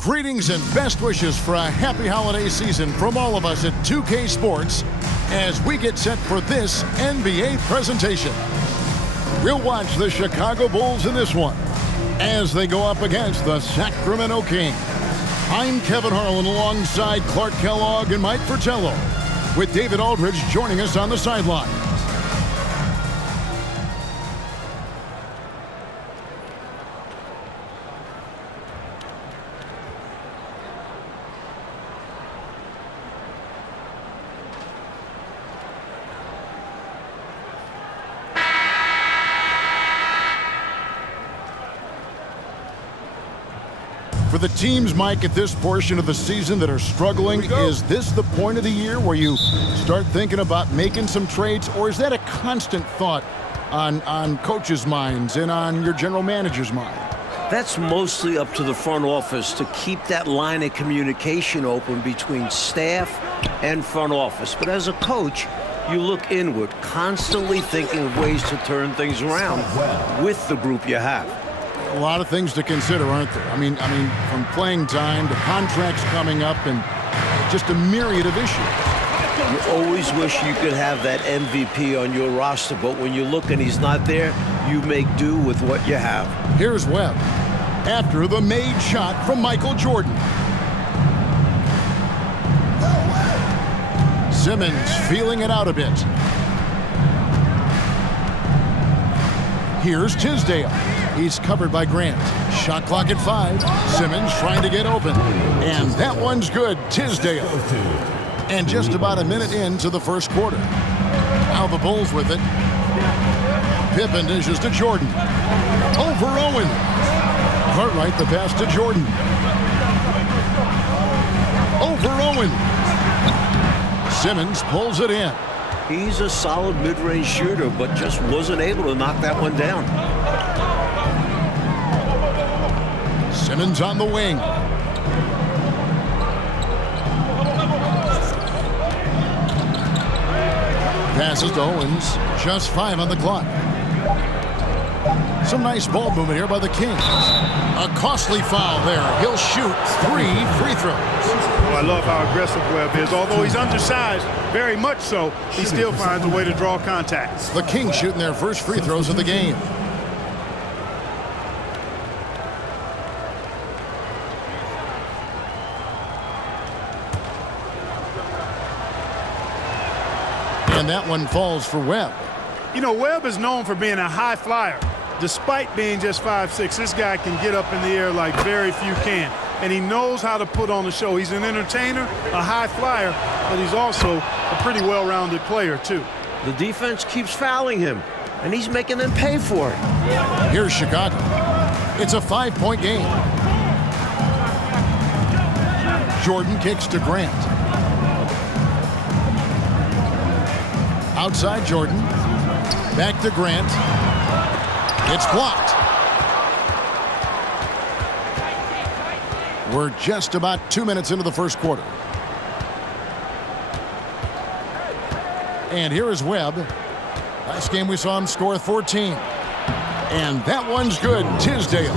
Greetings and best wishes for a happy holiday season from all of us at 2K Sports as we get set for this NBA presentation. We'll watch the Chicago Bulls in this one as they go up against the Sacramento Kings. I'm Kevin Harlan alongside Clark Kellogg and Mike Fratello, with David Aldridge joining us on the sideline. For the teams, Mike, at this portion of the season that are struggling, is this the point of the year where you start thinking about making some trades, or is that a constant thought on coaches' minds and on your general manager's mind? That's mostly up to the front office to keep that line of communication open between staff and front office. But as a coach, you look inward, constantly thinking of ways to turn things around with the group you have. A lot of things to consider, aren't there? I mean, from playing time to contracts coming up and just a myriad of issues. You always wish you could have that MVP on your roster, but when you look and he's not there, you make do with what you have. Here's Webb after the made shot from Michael Jordan. Simmons feeling it out a bit. Here's Tisdale. He's covered by Grant. Shot clock at 5. Simmons trying to get open. And that one's good. Tisdale. And just about a minute into the first quarter. Now the Bulls with it. Pippen dishes to Jordan. Over Owen. Cartwright the pass to Jordan. Over Owen. Simmons pulls it in. He's a solid mid-range shooter, but just wasn't able to knock that one down. Simmons on the wing. Passes to Owens. Just 5 on the clock. Some nice ball movement here by the Kings. A costly foul there. He'll shoot 3 free throws. Well, I love how aggressive Webb is. Although he's undersized, very much so, he still finds a way to draw contact. The Kings shooting their first free throws of the game. And that one falls for Webb. You know, Webb is known for being a high flyer. Despite being just 5'6", this guy can get up in the air like very few can. And he knows how to put on the show. He's an entertainer, a high flyer, but he's also a pretty well-rounded player, too. The defense keeps fouling him, and he's making them pay for it. Here's Chicago. It's a 5-point game. Jordan kicks to Grant. Outside Jordan. Back to Grant. It's blocked. We're just about 2 minutes into the first quarter. And here is Webb. Last game we saw him score 14. And that one's good. Tisdale.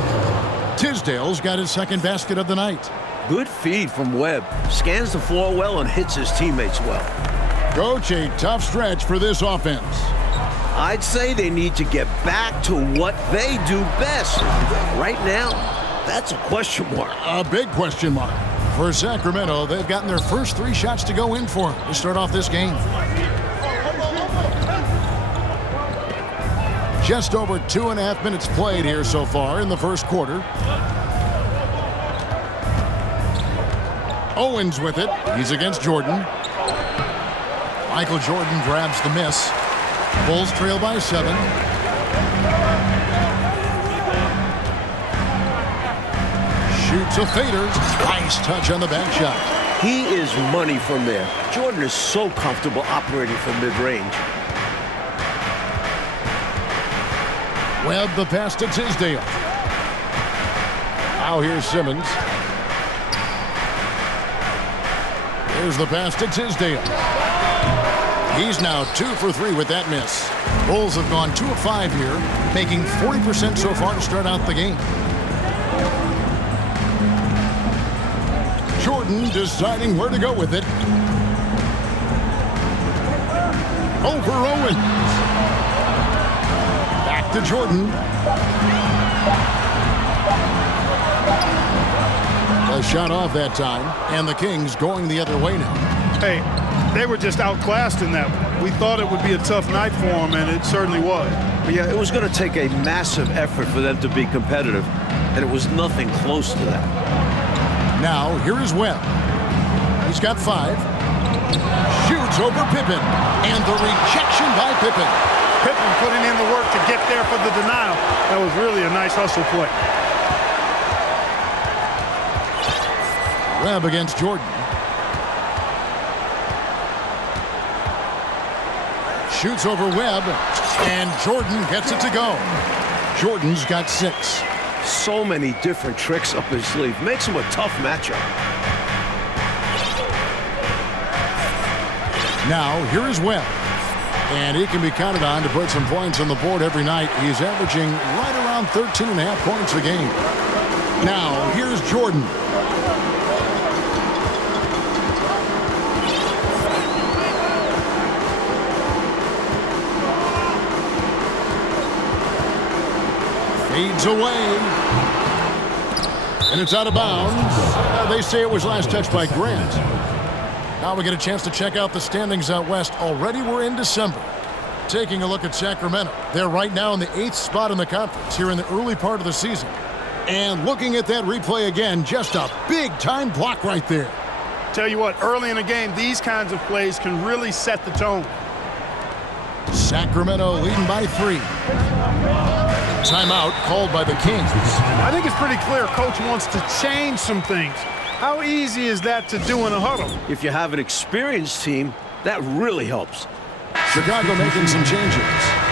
Tisdale's got his second basket of the night. Good feed from Webb. Scans the floor well and hits his teammates well. Coach, a tough stretch for this offense. I'd say they need to get back to what they do best. Right now, that's a question mark. A big question mark. For Sacramento, they've gotten their first 3 shots to go in for them to start off this game. Just over 2.5 minutes played here so far in the first quarter. Owens with it. He's against Jordan. Michael Jordan grabs the miss. Bulls trail by 7. Shoots a fader. Nice touch on the back shot. He is money from there. Jordan is so comfortable operating from mid-range. Webb the pass to Tisdale. Now here's Simmons. Here's the pass to Tisdale. He's now 2 for 3 with that miss. Bulls have gone 2 of 5 here, making 40% so far to start out the game. Jordan deciding where to go with it. Over Owens. Back to Jordan. A shot off that time, and the Kings going the other way now. Hey, they were just outclassed in that one. We thought it would be a tough night for them, and it certainly was. Yeah, it was going to take a massive effort for them to be competitive, and it was nothing close to that. Now, here is Webb. He's got 5. Shoots over Pippen, and the rejection by Pippen. Pippen putting in the work to get there for the denial. That was really a nice hustle play. Webb against Jordan. Shoots over Webb, and Jordan gets it to go. Jordan's got 6. So many different tricks up his sleeve. Makes him a tough matchup. Now, here is Webb. And he can be counted on to put some points on the board every night. He's averaging right around 13.5 points a game. Now, here's Jordan. Fades away. And it's out of bounds. They say it was last touched by Grant. Now we get a chance to check out the standings out west. Already we're in December. Taking a look at Sacramento. They're right now in the 8th spot in the conference here in the early part of the season. And looking at that replay again, just a big-time block right there. Tell you what, early in the game, these kinds of plays can really set the tone. Sacramento leading by 3. Timeout called by the Kings. I think it's pretty clear Coach wants to change some things. How easy is that to do in a huddle? If you have an experienced team, that really helps. Chicago making some changes.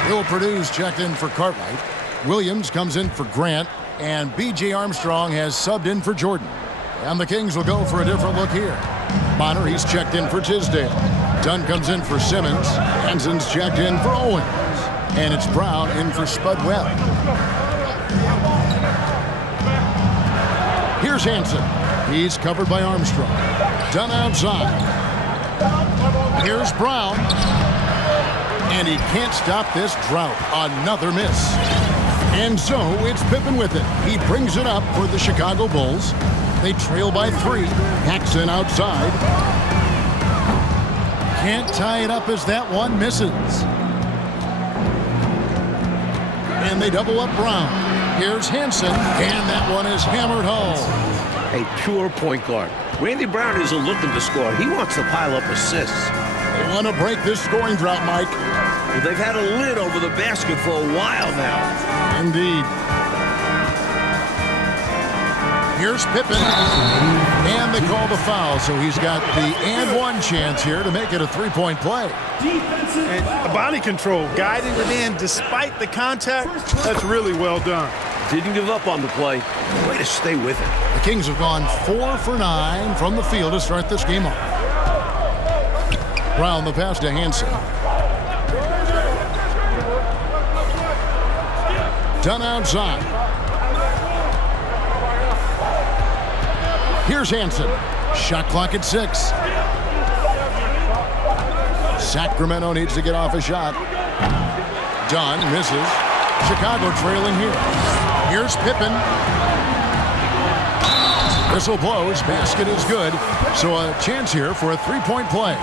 Bill Purdue's checked in for Cartwright. Williams comes in for Grant. And B.J. Armstrong has subbed in for Jordan. And the Kings will go for a different look here. Bonner, he's checked in for Tisdale. Dunn comes in for Simmons. Hansen's checked in for Owens. And it's Brown in for Spudd Webb. Here's Hansen. He's covered by Armstrong. Dunn outside. Here's Brown. And he can't stop this drought. Another miss. And so it's Pippen with it. He brings it up for the Chicago Bulls. They trail by 3. Paxson outside. Can't tie it up as that one misses. And they double up Brown. Here's Hansen, and that one is hammered home. A pure point guard. Randy Brown isn't looking to score. He wants to pile up assists. They want to break this scoring drought, Mike. Well, they've had a lid over the basket for a while now. Indeed. Here's Pippen. And they call the foul, so he's got the and one chance here to make it a 3-point play. And body control, guiding it in despite the contact. That's really well done. Didn't give up on the play. Way to stay with it. The Kings have gone 4 for 9 from the field to start this game off. Brown the pass to Hansen. Dunn outside. Here's Hansen. Shot clock at 6. Sacramento needs to get off a shot. Dunn misses. Chicago trailing here. Here's Pippen. Whistle blows. Basket is good. So a chance here for a 3-point play.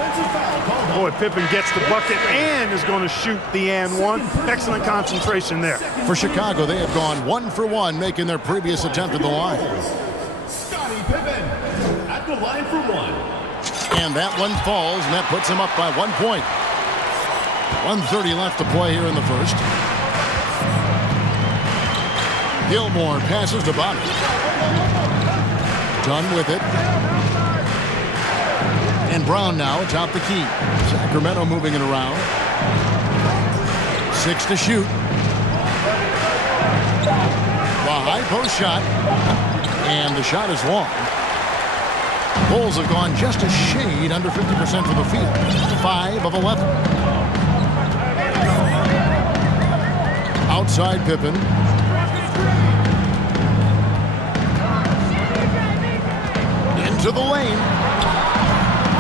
Boy, Pippen gets the bucket and is going to shoot the and one. Excellent concentration there. For Chicago, they have gone 1 for 1, making their previous attempt at the line. Scottie Pippen at the line for 1. And that one falls, and that puts him up by 1 point. 1:30 left to play here in the first. Gilmore passes to Bonner. Dunn with it. And Brown now atop the key. Sacramento moving it around. 6 to shoot. The high post shot. And the shot is long. Bulls have gone just a shade under 50% from the field. 5 of 11. Outside Pippen. Into to the lane.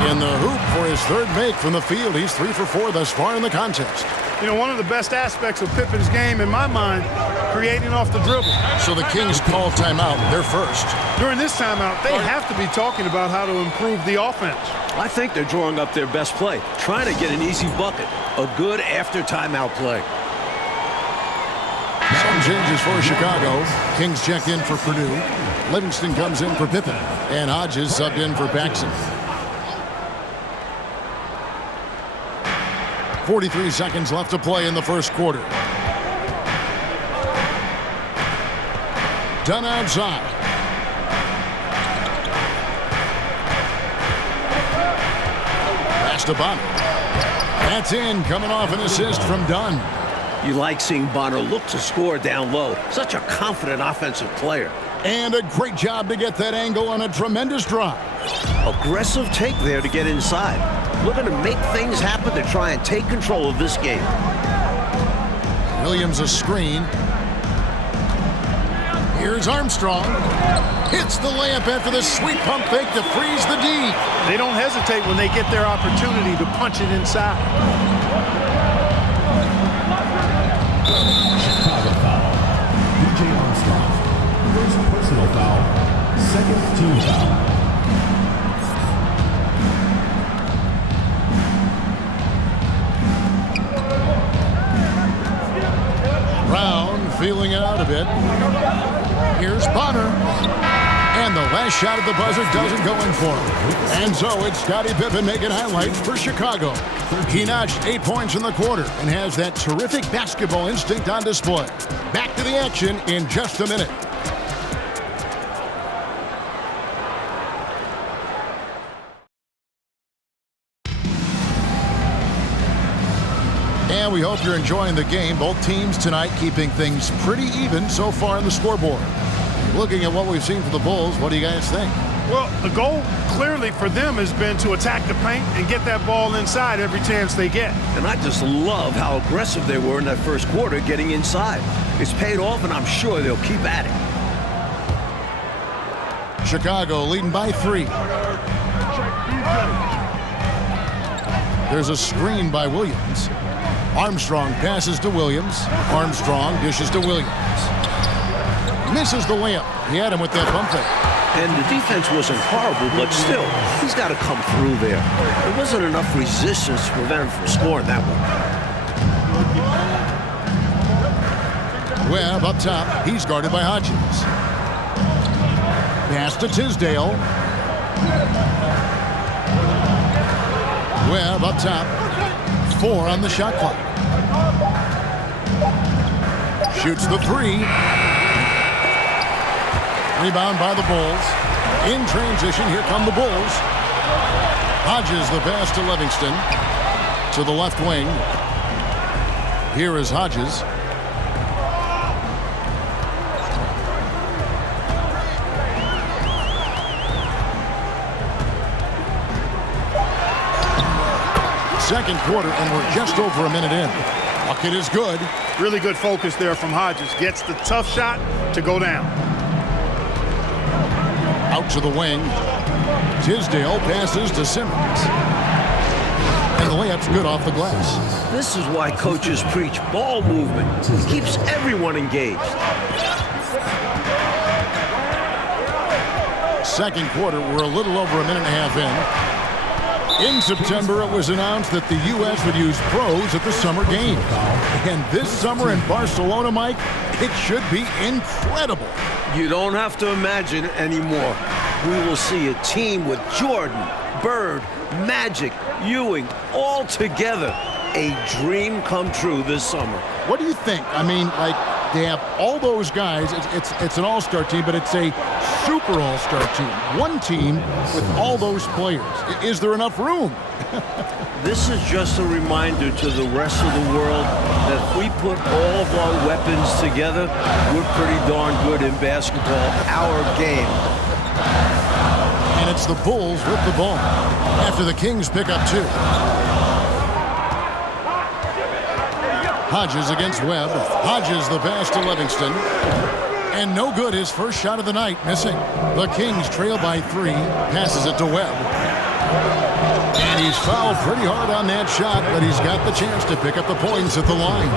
In the hoop for his third make from the field. He's 3 for 4 thus far in the contest. You know, one of the best aspects of Pippen's game, in my mind, creating off the dribble. So the Kings call timeout. They're first. During this timeout, they have to be talking about how to improve the offense. I think they're drawing up their best play, trying to get an easy bucket. A good after timeout play. Some changes for Chicago. Kings check in for Purdue. Livingston comes in for Pippen. And Hodges subbed in for Paxson. 43 seconds left to play in the first quarter. Done outside. Pass to Bonner. That's in, coming off an assist from Dunn. You like seeing Bonner look to score down low. Such a confident offensive player. And a great job to get that angle on a tremendous drive. Aggressive take there to get inside. Looking to make things happen to try and take control of this game. Williams a screen. Here's Armstrong. Hits the layup after the sweet pump fake to freeze the D. They don't hesitate when they get their opportunity to punch it inside. Chicago foul. DJ Armstrong. First personal foul. Second team foul. Brown feeling it out a bit. Here's Bonner. And the last shot at the buzzer doesn't go in for him. And so it's Scottie Pippen making highlights for Chicago. He notched 8 points in the quarter and has that terrific basketball instinct on display. Back to the action in just a minute. And we hope you're enjoying the game. Both teams tonight keeping things pretty even so far on the scoreboard. Looking at what we've seen for the Bulls, what do you guys think? Well, the goal clearly for them has been to attack the paint and get that ball inside every chance they get. And I just love how aggressive they were in that first quarter getting inside. It's paid off, and I'm sure they'll keep at it. Chicago leading by 3. There's a screen by Williams. Armstrong passes to Williams. Armstrong dishes to Williams. Misses the layup. He had him with that pump fake. And the defense wasn't horrible, but still, he's got to come through there. There wasn't enough resistance to prevent him from scoring that one. Webb up top. He's guarded by Hodges. Pass to Tisdale. Webb up top. 4 on the shot clock. Shoots the 3. Rebound by the Bulls. In transition, here come the Bulls. Hodges the pass to Livingston. To the left wing. Here is Hodges. Second quarter, and we're just over a minute in. Bucket is good. Really good focus there from Hodges. Gets the tough shot to go down. Out to the wing. Tisdale passes to Simmons. And the layup's good off the glass. This is why coaches preach ball movement. It keeps everyone engaged. Second quarter, we're a little over a minute and a half in. In September, it was announced that the U.S. would use pros at the Summer Games. And this summer in Barcelona, Mike, it should be incredible. You don't have to imagine it anymore. We will see a team with Jordan, Bird, Magic, Ewing, all together. A dream come true this summer. What do you think? I mean, like, they have all those guys. It's an all-star team, but it's a super all-star team. One team with all those players. Is there enough room? This is just a reminder to the rest of the world that if we put all of our weapons together, we're pretty darn good in basketball, our game. And it's the Bulls with the ball after the Kings pick up 2. Hodges against Webb. Hodges the pass to Livingston. And no good, his first shot of the night, missing. The Kings trail by 3, passes it to Webb. And he's fouled pretty hard on that shot, but he's got the chance to pick up the points at the line.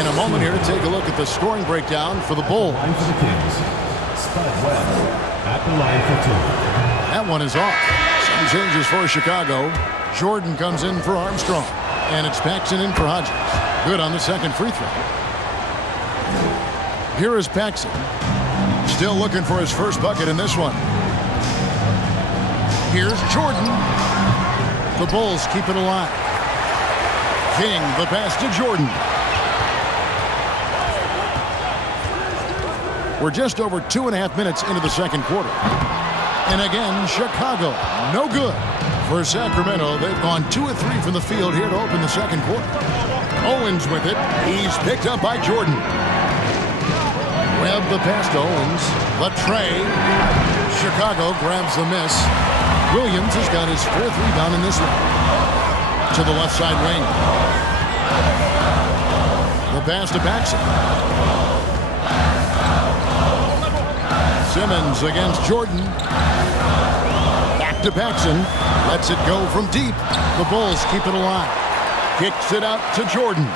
In a moment here to take a look at the scoring breakdown for the Bulls. Line for the Kings. Spudd Webb at the line for 2. That one is off. Some changes for Chicago. Jordan comes in for Armstrong. And it's Paxson in for Hodges. Good on the second free throw. Here is Paxson. Still looking for his first bucket in this one. Here's Jordan. The Bulls keep it alive. King, the pass to Jordan. We're just over 2.5 minutes into the second quarter. And again, Chicago, no good. For Sacramento, they've gone 2 of 3 from the field here to open the second quarter. Owens with it. He's picked up by Jordan. Webb the pass to Owens. The tray. Chicago grabs the miss. Williams has got his 4th rebound in this one. To the left side wing. The pass to Paxson. Simmons against Jordan. Back to Paxson. Lets it go from deep. The Bulls keep it alive. Kicks it out to Jordan.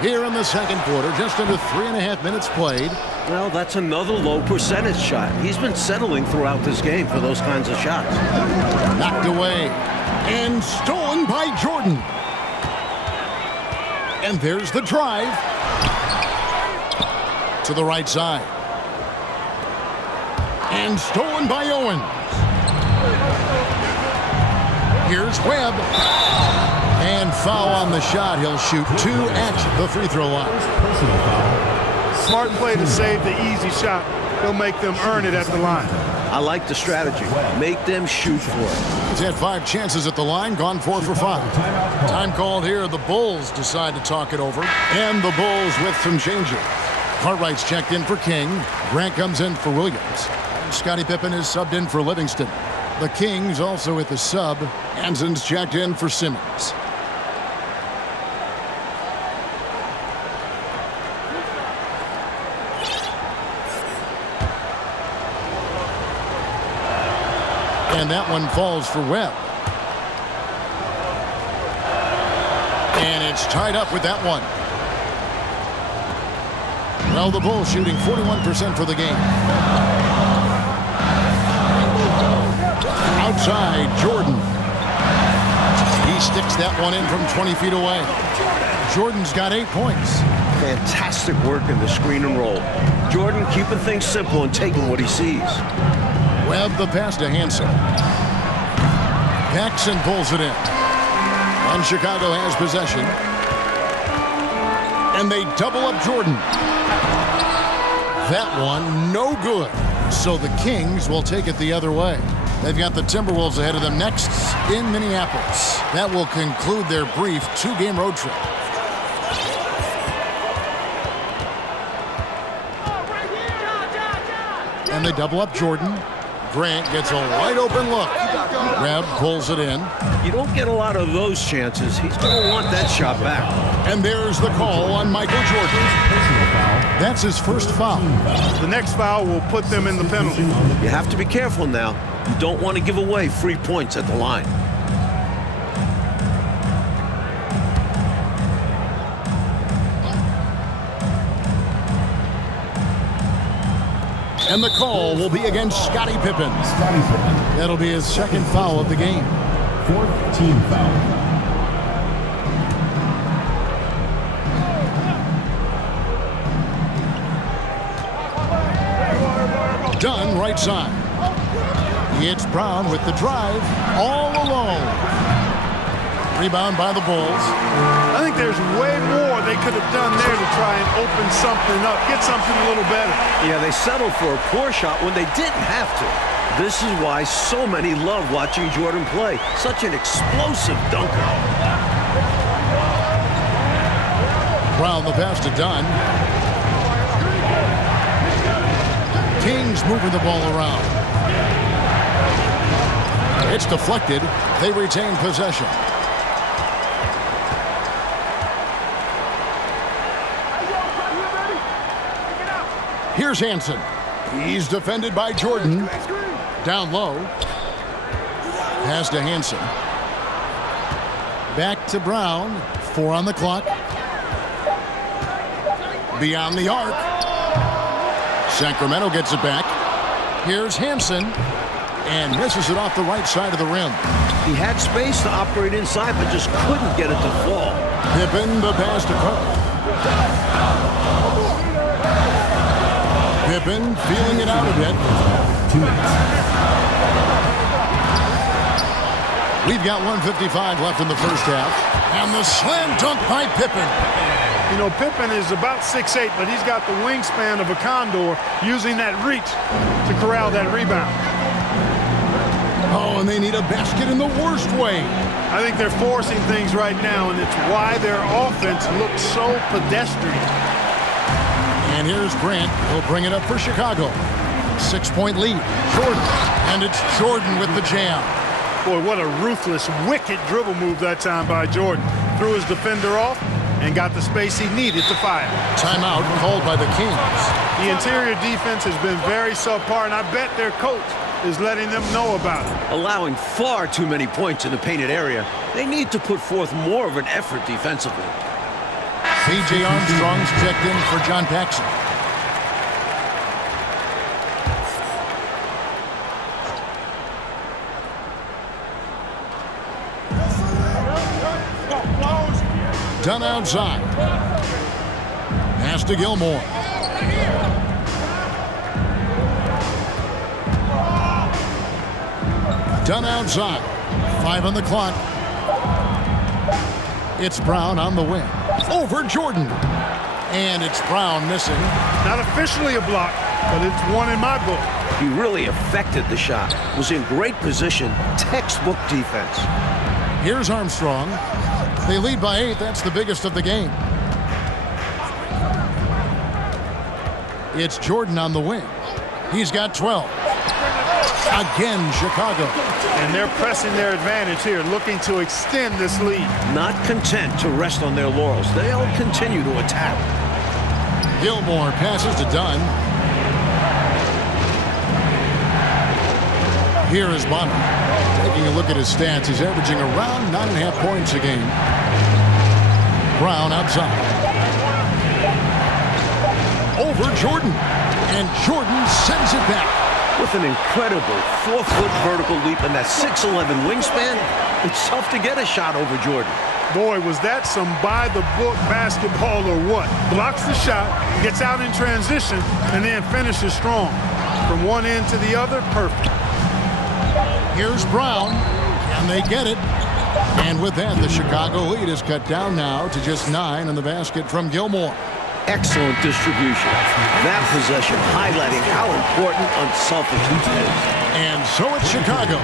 Here in the second quarter, just under 3.5 minutes played. Well, that's another low percentage shot. He's been settling throughout this game for those kinds of shots. Knocked away and stolen by Jordan. And there's the drive to the right side. And stolen by Owens. Here's Webb. And foul on the shot. He'll shoot 2 at the free throw line. Personal foul. Smart play to save the easy shot. He'll make them earn it at the line. I like the strategy. Make them shoot for it. He's had 5 chances at the line, gone 4 for 5. Time called here. The Bulls decide to talk it over. And the Bulls with some changes. Cartwright's checked in for King. Grant comes in for Williams. Scottie Pippen is subbed in for Livingston. The Kings also with the sub. Hansen's checked in for Simmons. And that one falls for Webb. And it's tied up with that one. Well, the Bulls shooting 41% for the game. Outside, Jordan. He sticks that one in from 20 feet away. Jordan's got 8 points. Fantastic work in the screen and roll. Jordan keeping things simple and taking what he sees. Webb the pass to Hansen. Paxson pulls it in. And Chicago has possession. And they double up Jordan. That one, no good. So the Kings will take it the other way. They've got the Timberwolves ahead of them next in Minneapolis. That will conclude their brief 2-game road trip. And they double up Jordan. Grant gets a wide open look. Webb pulls it in. You don't get a lot of those chances. He's going to want that shot back. And there's the call on Michael Jordan. That's his first foul. The next foul will put them in the penalty. You have to be careful now. You don't want to give away free points at the line. And the call will be against Scottie Pippen. Scottie Pippen. That'll be his second foul of the game. 4th team foul. Dunn right side. It's Brown with the drive all alone. Rebound by the Bulls. I think there's way more they could have done there to try and open something up, get something a little better. Yeah, they settled for a poor shot when they didn't have to. This is why so many love watching Jordan play. Such an explosive dunker. Brown the pass to Dunn. Kings moving the ball around. It's deflected. They retain possession. Here's Hansen. He's defended by Jordan. Down low. Pass to Hansen. Back to Brown. 4 on the clock. Beyond the arc. Sacramento gets it back. Here's Hansen. And misses it off the right side of the rim. He had space to operate inside, but just couldn't get it to fall. Pippen, the pass to Cook. Pippen feeling it out a bit. 2 minutes. We've got 1:55 left in the first half. And the slam dunk by Pippen. You know, Pippen is about 6'8", but he's got the wingspan of a condor, using that reach to corral that rebound. Oh, and they need a basket in the worst way. I think they're forcing things right now, and it's why their offense looks so pedestrian. And here's Grant. He'll bring it up for Chicago. 6-point lead. Jordan. And it's Jordan with the jam. Boy, what a ruthless, wicked dribble move that time by Jordan. Threw his defender off and got the space he needed to fire. Timeout called by the Kings. The interior defense has been very subpar, and I bet their coach is letting them know about it. Allowing far too many points in the painted area. They need to put forth more of an effort defensively. C.J. Armstrong's checked in for John Paxson. Done outside. Pass to Gilmore. Done outside. 5 on the clock. It's Brown on the wing. Over Jordan. And it's Brown missing. Not officially a block, but it's one in my book. He really affected the shot. Was in great position. Textbook defense. Here's Armstrong. They lead by 8. That's the biggest of the game. It's Jordan on the wing. He's got 12. Again, Chicago. And they're pressing their advantage here, looking to extend this lead. Not content to rest on their laurels. They'll continue to attack. Gilmore passes to Dunn. Here is Bonner. Taking a look at his stats, he's averaging around 9.5 points a game. Brown outside. Over Jordan. And Jordan sends it back. With an incredible 4-foot vertical leap and that 6'11" wingspan, it's tough to get a shot over Jordan. Boy, was that some by-the-book basketball or what? Blocks the shot, gets out in transition, and then finishes strong. From one end to the other, perfect. Here's Brown. Can they get it? And with that, the Chicago lead is cut down now to just 9 in the basket from Gilmore. Excellent distribution. That possession highlighting how important unselfishness is. And so it's Chicago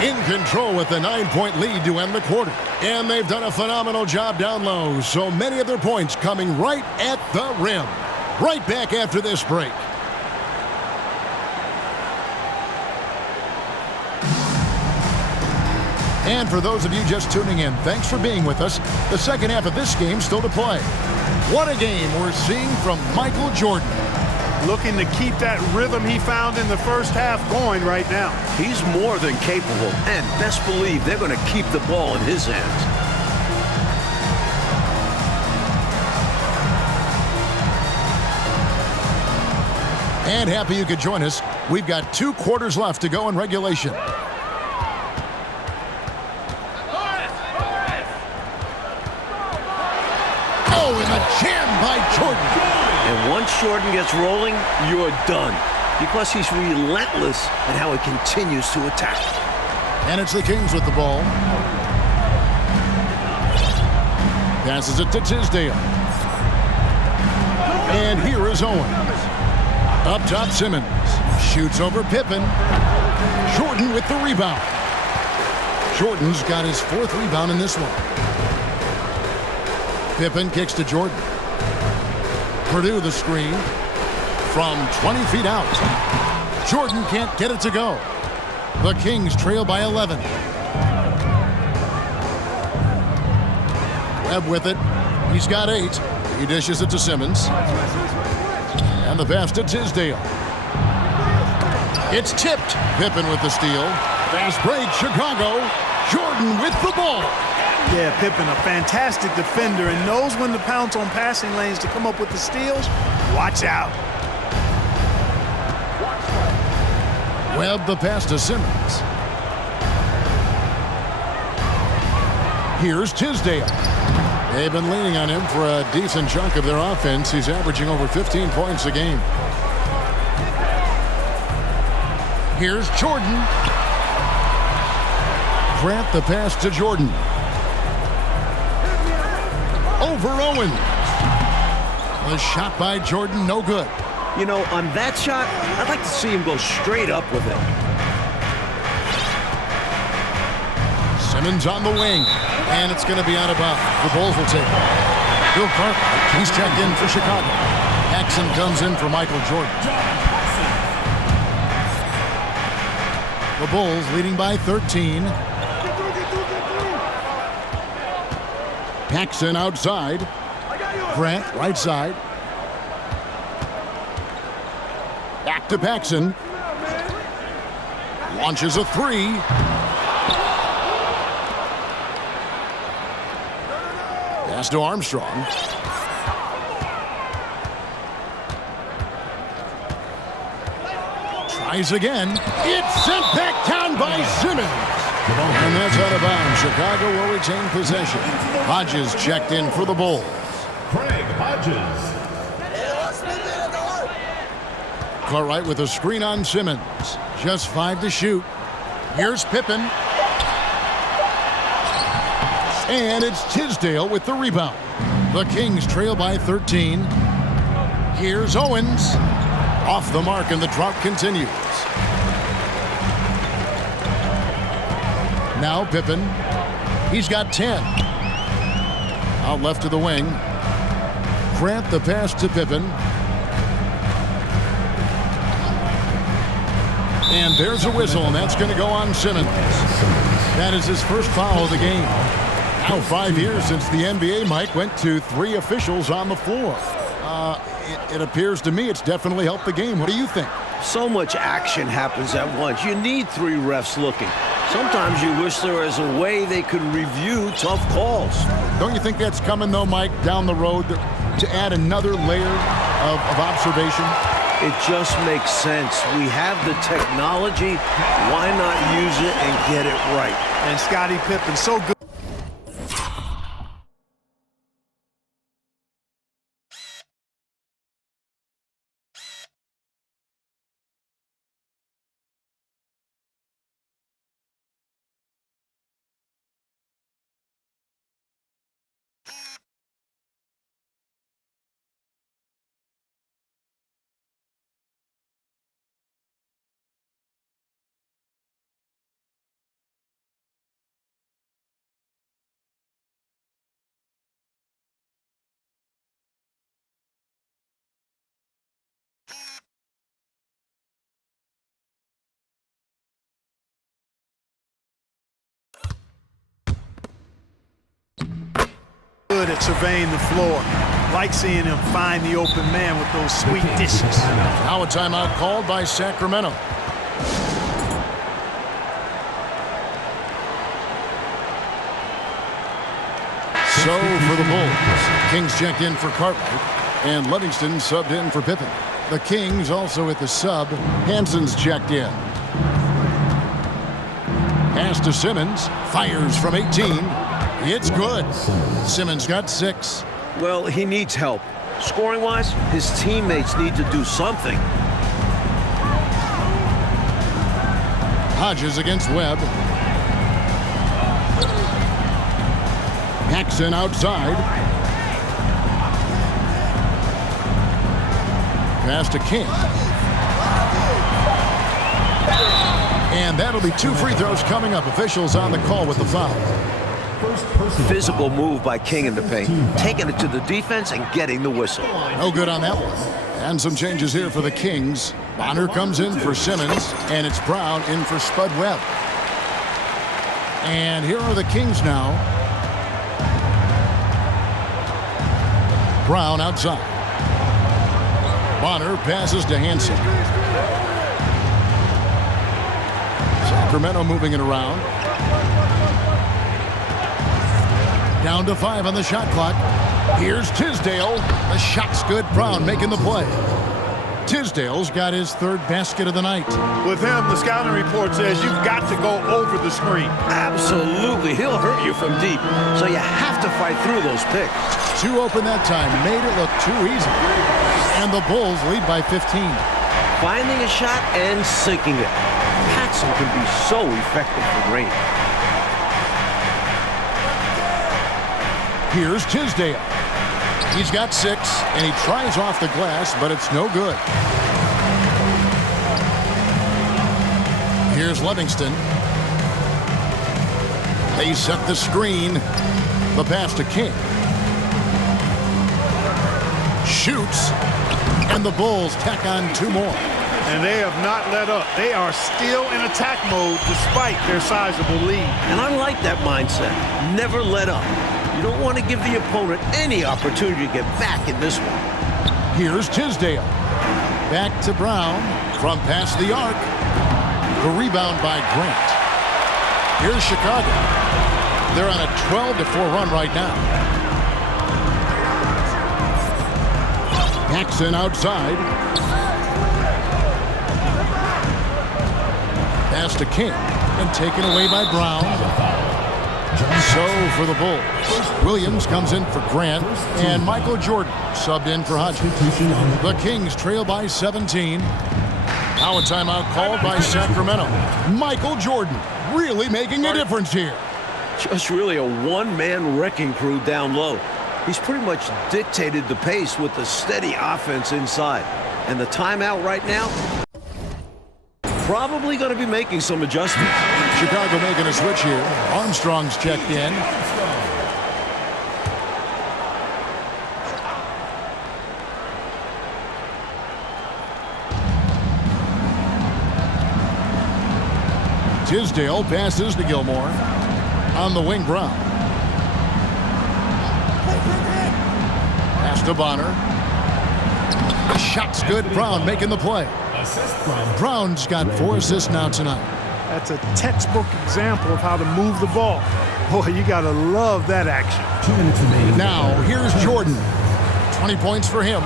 in control with the 9-point lead to end the quarter. And they've done a phenomenal job down low. So many of their points coming right at the rim. Right back after this break. And for those of you just tuning in, thanks for being with us. The second half of this game still to play. What a game we're seeing from Michael Jordan. Looking to keep that rhythm he found in the first half going right now. He's more than capable, and best believe they're going to keep the ball in his hands. And happy you could join us. We've got 2 quarters left to go in regulation. Oh, and the jam by Jordan. And once Jordan gets rolling, you're done. Because he's relentless in how he continues to attack. And it's the Kings with the ball. Passes it to Tisdale. And here is Owen. Up top, Simmons. Shoots over Pippen. Jordan with the rebound. Jordan's got his 4th rebound in this one. Pippen kicks to Jordan. Purdue the screen. From 20 feet out. Jordan can't get it to go. The Kings trail by 11. Webb with it. He's got 8. He dishes it to Simmons. And the the pass to Tisdale. It's tipped. Pippen with the steal. Fast break, Chicago. Jordan with the ball. Yeah, Pippen, a fantastic defender and knows when to pounce on passing lanes to come up with the steals. Watch out. Webb the pass to Simmons. Here's Tisdale. They've been leaning on him for a decent chunk of their offense. He's averaging over 15 points a game. Here's Jordan. Grant the pass to Jordan. Over Owens. The shot by Jordan, no good. You know, on that shot, I'd like to see him go straight up with it. Simmons on the wing, and it's going to be out of bounds. The Bulls will take it. Bill Cartwright, he's checked in for Chicago. Paxson comes in for Michael Jordan. The Bulls leading by 13. Paxson outside. Grant right side. Back to Paxson. Launches a three. Pass to Armstrong. Tries again. It's sent back down by Simmons. And that's out of bounds. Chicago will retain possession. Hodges checked in for the Bulls. Craig Hodges. Cartwright with a screen on Simmons. Just 5 to shoot. Here's Pippen. And it's Tisdale with the rebound. The Kings trail by 13. Here's Owens. Off the mark, and the drought continues. Now Pippen. He's got 10. Out left to the wing. Grant the pass to Pippen. And there's a whistle, and that's going to go on Simmons. That is his first foul of the game. Now 5 years since the NBA, Mike, went to 3 officials on the floor. It appears to me it's definitely helped the game. What do you think? So much action happens at once. You need 3 refs looking. Sometimes you wish there was a way they could review tough calls. Don't you think that's coming, though, Mike, down the road to add another layer of observation? It just makes sense. We have the technology. Why not use it and get it right? And Scottie Pippen, so good. Good at surveying the floor. Like seeing him find the open man with those sweet dishes. Now a timeout called by Sacramento. So for the Bulls, Kings checked in for Cartwright, and Livingston subbed in for Pippen. The Kings also at the sub. Hanson's checked in. Pass to Simmons. Fires from 18. It's good. Simmons got 6. Well, he needs help. Scoring-wise, his teammates need to do something. Hodges against Webb. Paxson outside. Pass to King. And that'll be 2 free throws coming up. Officials on the call with the foul. Physical move by King in the paint. Taking it to the defense and getting the whistle. No good on that one. And some changes here for the Kings. Bonner comes in for Simmons, and it's Brown in for Spudd Webb. And here are the Kings now. Brown outside. Bonner passes to Hansen. Sacramento moving it around. Down to 5 on the shot clock. Here's Tisdale. The shot's good. Brown making the play. Tisdale's got his 3rd basket of the night. With him, the scouting report says you've got to go over the screen. Absolutely. He'll hurt you from deep, so you have to fight through those picks. 2 open that time. Made it look too easy. And the Bulls lead by 15. Finding a shot and sinking it. Paxson can be so effective from range. Here's Tisdale. He's got 6, and he tries off the glass, but it's no good. Here's Livingston. They set the screen. The pass to King. Shoots, and the Bulls tack on 2 more. And they have not let up. They are still in attack mode despite their sizable lead. And I like that mindset. Never let up. You don't want to give the opponent any opportunity to get back in this one. Here's Tisdale. Back to Brown from past the arc. The rebound by Grant. Here's Chicago. They're on a 12-4 run right now. Paxson outside. Pass to King and taken away by Brown. So for the Bulls, Williams comes in for Grant, and Michael Jordan subbed in for Hodges. The Kings trail by 17. Now a timeout called by Sacramento. Michael Jordan really making a difference here. Just really a one-man wrecking crew down low. He's pretty much dictated the pace with the steady offense inside. And the timeout right now, probably going to be making some adjustments. Chicago making a switch here. Armstrong's checked in. Tisdale passes to Gilmore. On the wing, Brown. Pass to Bonner. The shot's good. Brown making the play. Brown's got 4 assists now tonight. That's a textbook example of how to move the ball. Boy, you got to love that action. 2 minutes remaining. Now, here's Jordan. 20 points for him.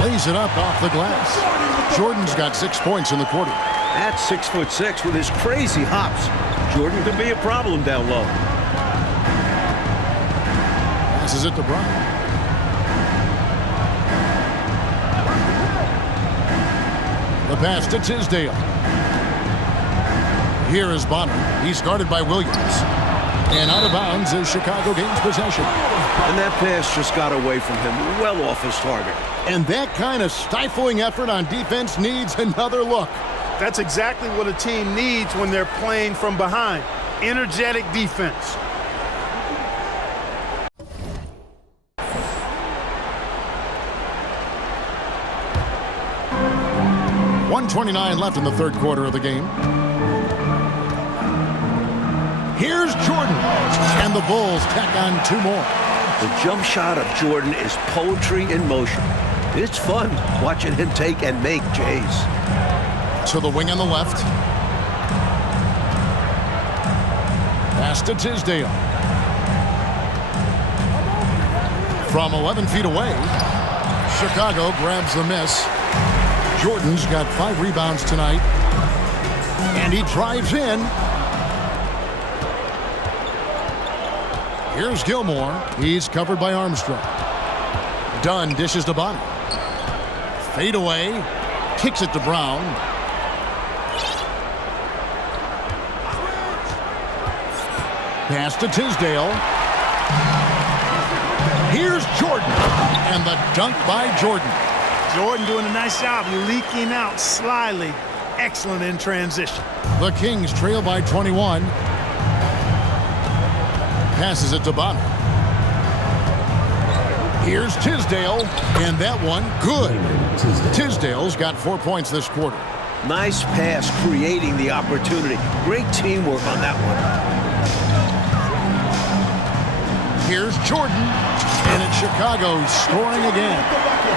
Lays it up off the glass. Jordan's got 6 points in the quarter. At 6'6" with his crazy hops, Jordan could be a problem down low. Passes it to Brown. The pass to Tisdale. Here is Bonner. He's guarded by Williams. And out of bounds as Chicago gains possession. And that pass just got away from him, well off his target. And that kind of stifling effort on defense needs another look. That's exactly what a team needs when they're playing from behind. Energetic defense. .129 left in the third quarter of the game. Here's Jordan, and the Bulls tack on 2 more. The jump shot of Jordan is poetry in motion. It's fun watching him take and make J's. To the wing on the left. Pass to Tisdale. From 11 feet away, Chicago grabs the miss. Jordan's got 5 rebounds tonight. And he drives in. Here's Gilmore. He's covered by Armstrong. Dunn dishes to Bonner. Fade away. Kicks it to Brown. Pass to Tisdale. Here's Jordan. And the dunk by Jordan. Jordan doing a nice job leaking out slyly. Excellent in transition. The Kings trail by 21. Passes it to Bonner. Here's Tisdale. And that one, good. Tisdale's got 4 points this quarter. Nice pass, creating the opportunity. Great teamwork on that one. Here's Jordan. And it's Chicago scoring again.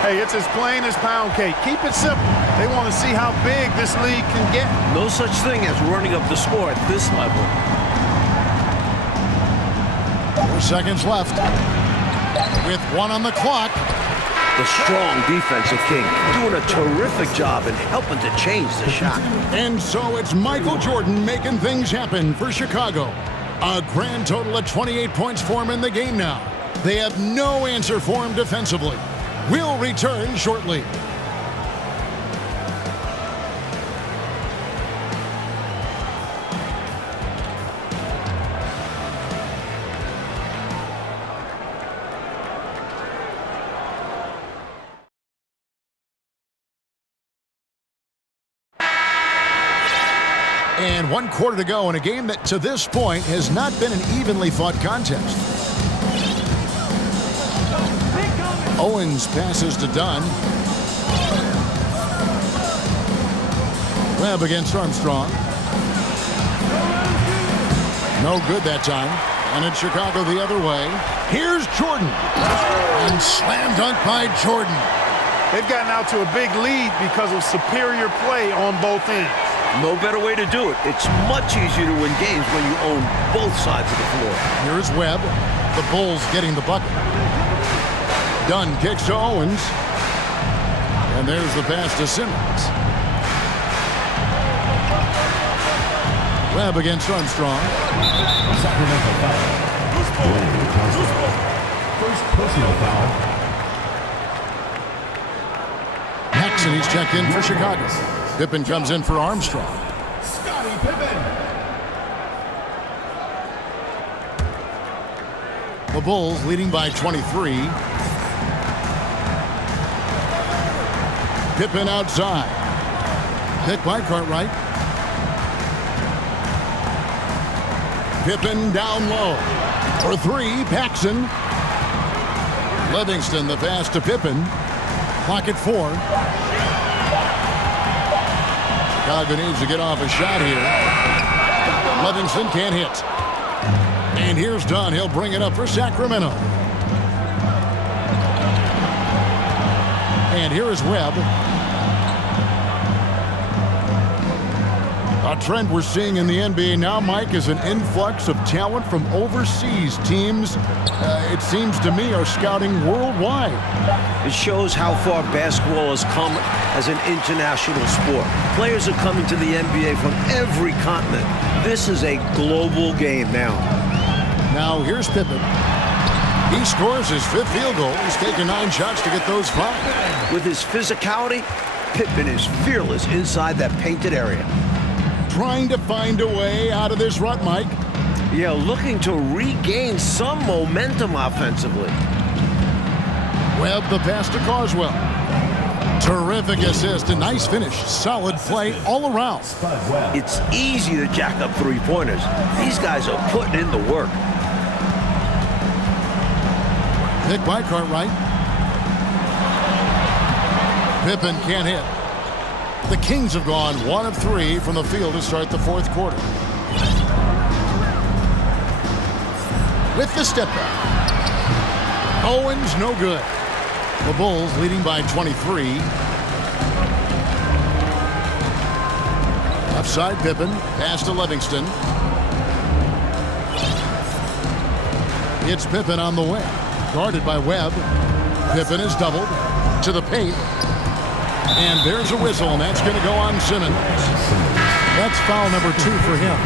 Hey, it's as plain as pound cake. Keep it simple. They want to see how big this league can get. No such thing as running up the score at this level. 4 seconds left. With 1 on the clock. The strong defensive king doing a terrific job in helping to change the shot. And so it's Michael Jordan making things happen for Chicago. A grand total of 28 points for him in the game now. They have no answer for him defensively. We'll return shortly. And 1 quarter to go in a game that to this point has not been an evenly fought contest. Owens passes to Dunn. Webb against Armstrong. No good that time. And it's Chicago the other way. Here's Jordan. And slam dunk by Jordan. They've gotten out to a big lead because of superior play on both ends. No better way to do it. It's much easier to win games when you own both sides of the floor. Here's Webb. The Bulls getting the bucket. Dunn kicks to Owens. And there's the pass to Simmons. Webb against Armstrong. Sacramento foul. First personal foul. Paxson, he's checked in for Chicago. Pippen comes in for Armstrong. Scottie Pippen. The Bulls leading by 23. Pippen outside. Pick by Cartwright. Pippen down low. For 3, Paxson. Livingston the pass to Pippen. Clock at 4. Chicago needs to get off a shot here. Livingston can't hit. And here's Dunn. He'll bring it up for Sacramento. And here is Webb. A trend we're seeing in the NBA now, Mike, is an influx of talent from overseas teams. It seems to me are scouting worldwide. It shows how far basketball has come as an international sport. Players are coming to the NBA from every continent. This is a global game now. Now here's Pippen. He scores his 5th field goal. He's taken 9 shots to get those 5. With his physicality, Pippen is fearless inside that painted area. Trying to find a way out of this rut, Mike. Yeah, looking to regain some momentum offensively. Webb the pass to Carswell. Terrific assist, a nice finish. Solid play all around. It's easy to jack up 3-pointers. These guys are putting in the work. Pick by Cartwright. Pippen can't hit. The Kings have gone 1 of 3 from the field to start the 4th quarter. With the step back. Owens no good. The Bulls leading by 23. Left side Pippen. Pass to Livingston. It's Pippen on the way. Guarded by Webb. Pippen is doubled to the paint. And there's a whistle, and that's going to go on Simmons. That's foul number 2 for him.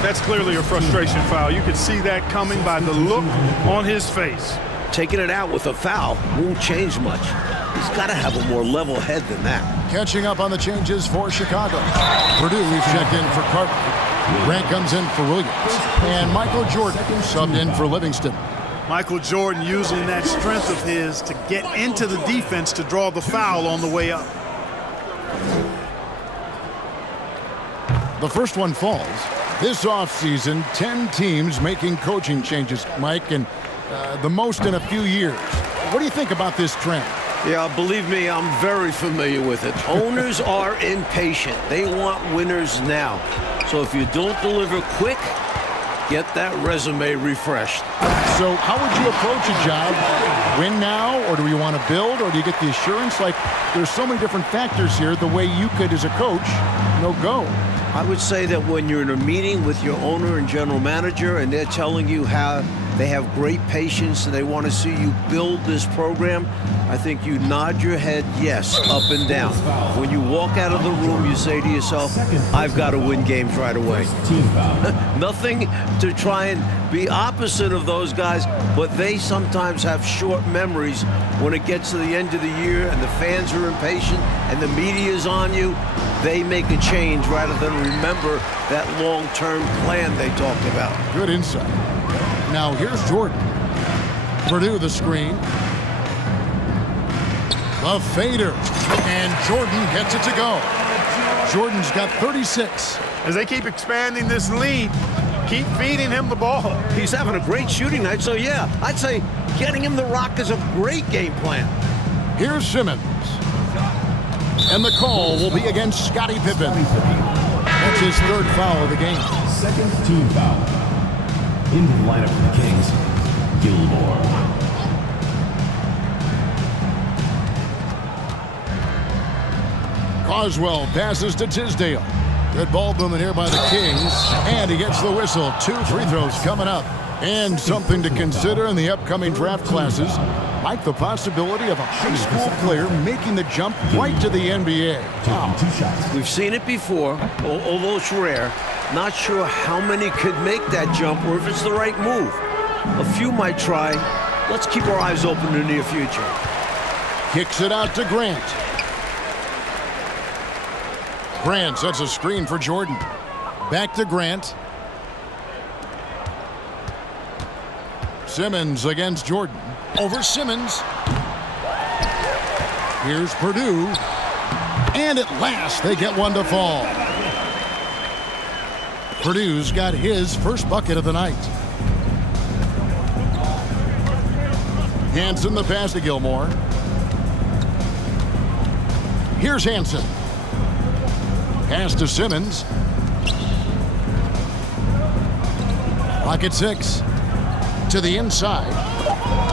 That's clearly a frustration foul. You could see that coming by the look on his face. Taking it out with a foul won't change much. He's got to have a more level head than that. Catching up on the changes for Chicago. Purdue is checked in for Cartwright. Grant comes in for Williams. And Michael Jordan subbed in for Livingston. Michael Jordan using that strength of his to get into the defense to draw the foul on the way up. The first one falls. This offseason, 10 teams making coaching changes, Mike, and the most in a few years. What do you think about this trend? Yeah, believe me, I'm very familiar with it. Owners are impatient. They want winners now. So if you don't deliver quick, get that resume refreshed. So how would you approach a job win now, or do you want to build, or do you get the assurance? Like, there's so many different factors here, the way you could, as a coach, go. I would say that when you're in a meeting with your owner and general manager and they're telling you how they have great patience and they want to see you build this program, I think you nod your head yes, up and down. When you walk out of the room, you say to yourself, I've got to win games right away. Nothing to try and be opposite of those guys, but they sometimes have short memories when it gets to the end of the year and the fans are impatient and the media is on you. They make a change rather than remember that long-term plan they talked about. Good insight. Now here's Jordan. Purdue the screen. The fader. And Jordan gets it to go. Jordan's got 36. As they keep expanding this lead, keep feeding him the ball. He's having a great shooting night, so yeah, I'd say getting him the rock is a great game plan. Here's Simmons. And the call will be against Scottie Pippen. That's his third foul of the game. Second team foul. Into the lineup for the Kings, Gilmore. Coswell passes to Tisdale. Good ball movement here by the Kings. And he gets the whistle. 2 free throws coming up. And something to consider in the upcoming draft classes, like the possibility of a high school player making the jump right to the NBA. We've seen it before, although it's rare. Not sure how many could make that jump or if it's the right move. A few might try. Let's keep our eyes open in the near future. Kicks it out to Grant. Grant sets a screen for Jordan. Back to Grant. Simmons against Jordan. Over Simmons. Here's Purdue. And at last, they get one to fall. Purdue's got his first bucket of the night. Hansen the pass to Gilmore. Here's Hansen. Pass to Simmons. Pocket 6. To the inside.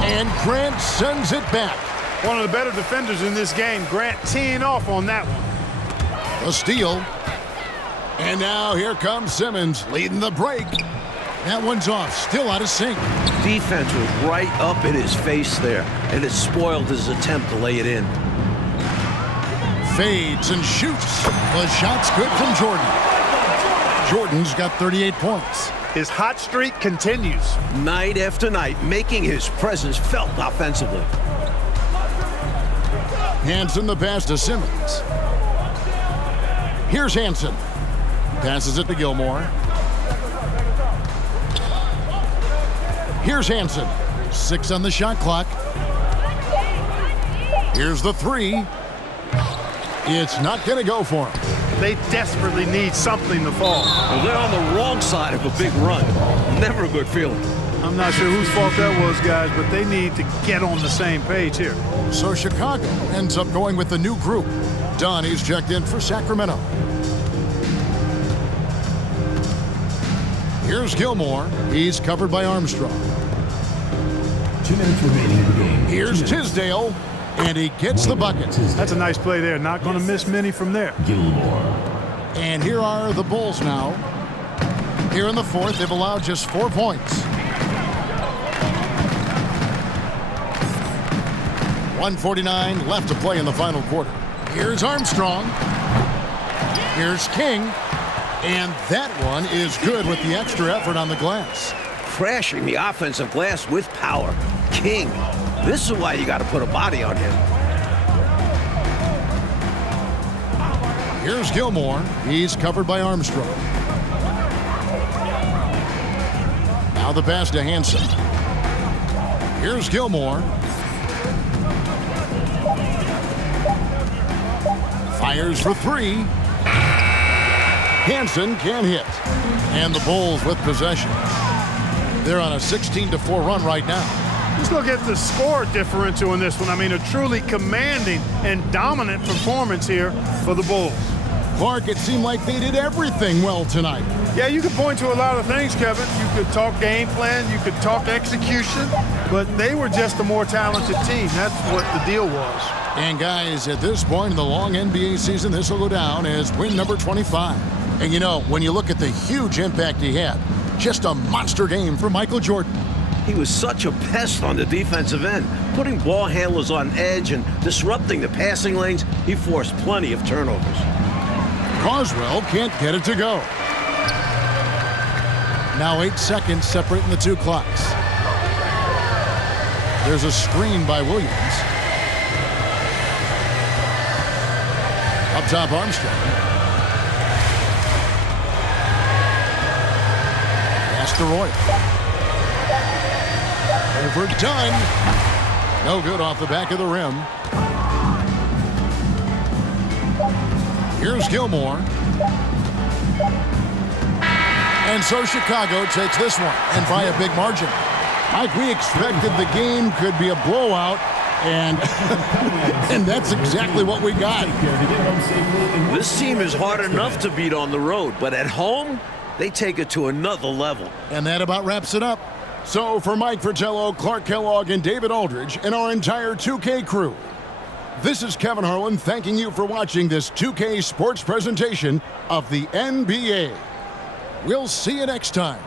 And Grant sends it back. One of the better defenders in this game. Grant teeing off on that one. A steal. And now here comes Simmons leading the break. That one's off, still out of sync. Defense was right up in his face there, and it spoiled his attempt to lay it in. Fades and shoots. The shot's good from Jordan. Jordan's got 38 points. His hot streak continues. Night after night, making his presence felt offensively. Hansen the pass to Simmons. Here's Hansen. Passes it to Gilmore. Here's Hansen. 6 on the shot clock. Here's the 3. It's not going to go for him. They desperately need something to fall. Well, they're on the wrong side of a big run. Never a good feeling. I'm not sure whose fault that was, guys, but they need to get on the same page here. So Chicago ends up going with the new group. Donnie's checked in for Sacramento. Here's Gilmore. He's covered by Armstrong. 2 minutes remaining in the game. Here's Tisdale, and he gets the bucket. That's a nice play there. Not going to miss many from there. Gilmore. And here are the Bulls now. Here in the fourth, they've allowed just 4 points. 1:49 left to play in the final quarter. Here's Armstrong. Here's King. And that one is good with the extra effort on the glass. Crashing the offensive glass with power. King. This is why you got to put a body on him. Here's Gilmore. He's covered by Armstrong. Now the pass to Hansen. Here's Gilmore. Fires for 3. Hansen can't hit. And the Bulls with possession. They're on a 16-4 run right now. Let's look at the score differential in this one. I mean, a truly commanding and dominant performance here for the Bulls. Clark, it seemed like they did everything well tonight. Yeah, you could point to a lot of things, Kevin. You could talk game plan, you could talk execution, but they were just a more talented team. That's what the deal was. And guys, at this point in the long NBA season, this will go down as win number 25. And you know, when you look at the huge impact he had, just a monster game for Michael Jordan. He was such a pest on the defensive end, putting ball handlers on edge and disrupting the passing lanes. He forced plenty of turnovers. Coswell can't get it to go. Now 8 seconds separating the two clocks. There's a screen by Williams. Up top, Armstrong. Pass to Roy. Overdone. No good off the back of the rim. Here's Gilmore. And so Chicago takes this one, and by a big margin. Mike, we expected the game could be a blowout, and and that's exactly what we got. This team is hard enough to beat on the road, but at home, they take it to another level. And that about wraps it up. So for Mike Fratello, Clark Kellogg, and David Aldridge, and our entire 2K crew, this is Kevin Harlan thanking you for watching this 2K Sports presentation of the NBA. We'll see you next time.